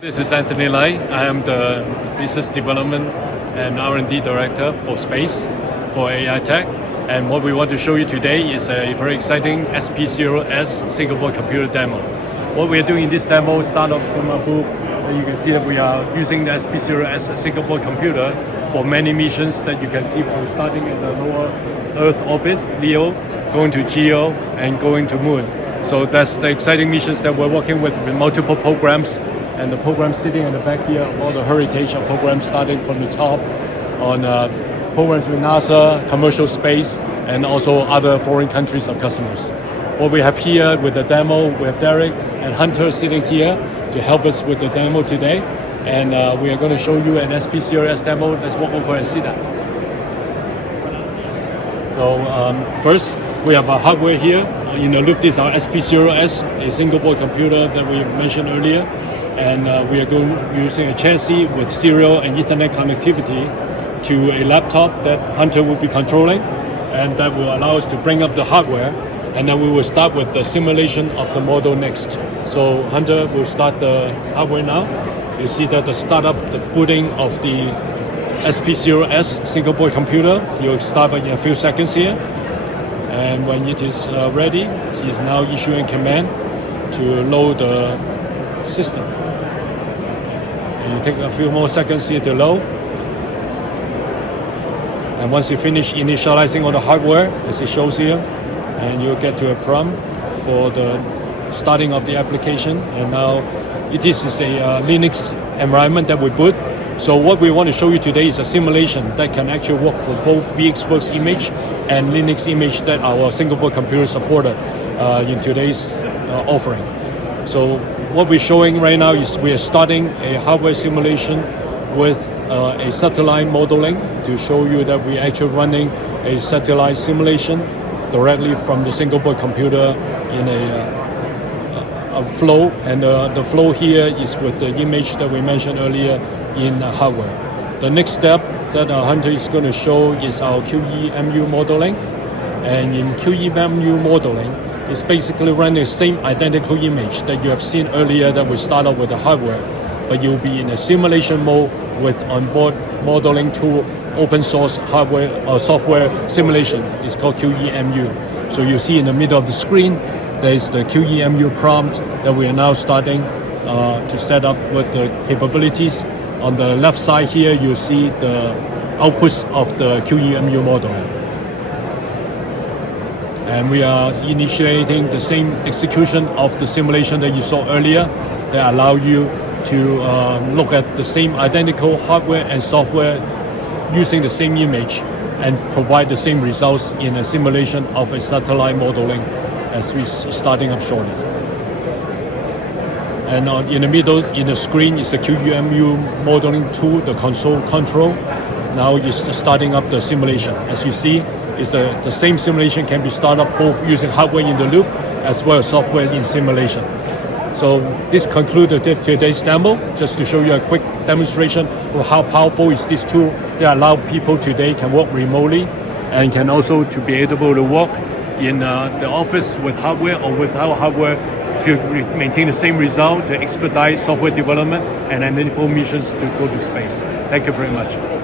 This is Anthony Lai. I am the Business Development and R&D Director for Space for Aitech. And what we want to show you today is a very exciting SP0-S single-board computer demo. What we are doing in this demo, start off from our booth, you can see that we are using the SP0-S single-board computer for many missions that you can see from starting at the lower Earth orbit, LEO, going to GEO, and going to Moon. So that's the exciting missions that we're working with multiple programs. And the program sitting in the back here, all the heritage of programs starting from the top on programs with NASA, commercial space, and also other foreign countries of customers. What we have here with the demo, we have Derek and Hunter sitting here to help us with the demo today. And we are going to show you an SP0-S demo. Let's walk over and see that. So first, we have our hardware here. In the loop, this is our SP0-S, a single board computer that we mentioned earlier. And we are using a chassis with serial and Ethernet connectivity to a laptop that Hunter will be controlling, and that will allow us to bring up the hardware, and then we will start with the simulation of the model next. So Hunter will start the hardware now. You see that the startup, the booting of the SP0-S single board computer, you'll start in a few seconds here. And when it is ready, he is now issuing command to load the system. You take a few more seconds here to load. And once you finish initializing all the hardware, as it shows here, and you'll get to a prompt for the starting of the application. And now this is a Linux environment that we boot. So what we want to show you today is a simulation that can actually work for both VxWorks image and Linux image that our single board computer supported in today's offering. So what we're showing right now is we are starting a hardware simulation with a satellite modeling to show you that we're actually running a satellite simulation directly from the single board computer in a flow. And the flow here is with the image that we mentioned earlier in hardware. The next step that Hunter is going to show is our QEMU modeling. And in QEMU modeling, it's basically running the same identical image that you have seen earlier that we started with the hardware, but you'll be in a simulation mode with onboard modeling tool, open source hardware or software simulation. It's called QEMU. So you see in the middle of the screen, there is the QEMU prompt that we are now starting to set up with the capabilities. On the left side here, you see the outputs of the QEMU modeling. And we are initiating the same execution of the simulation that you saw earlier that allow you to look at the same identical hardware and software using the same image and provide the same results in a simulation of a satellite modeling as we're starting up shortly. And in the middle, in the screen, is the QEMU modeling tool, the console control. Now it's starting up the simulation. As you see, is the same simulation can be started up both using hardware in the loop as well as software in simulation. So this concludes today's demo, just to show you a quick demonstration of how powerful is this tool that allow people today can work remotely and can also to be able to work in the office with hardware or without hardware to maintain the same result, to expedite software development and enable missions to go to space. Thank you very much.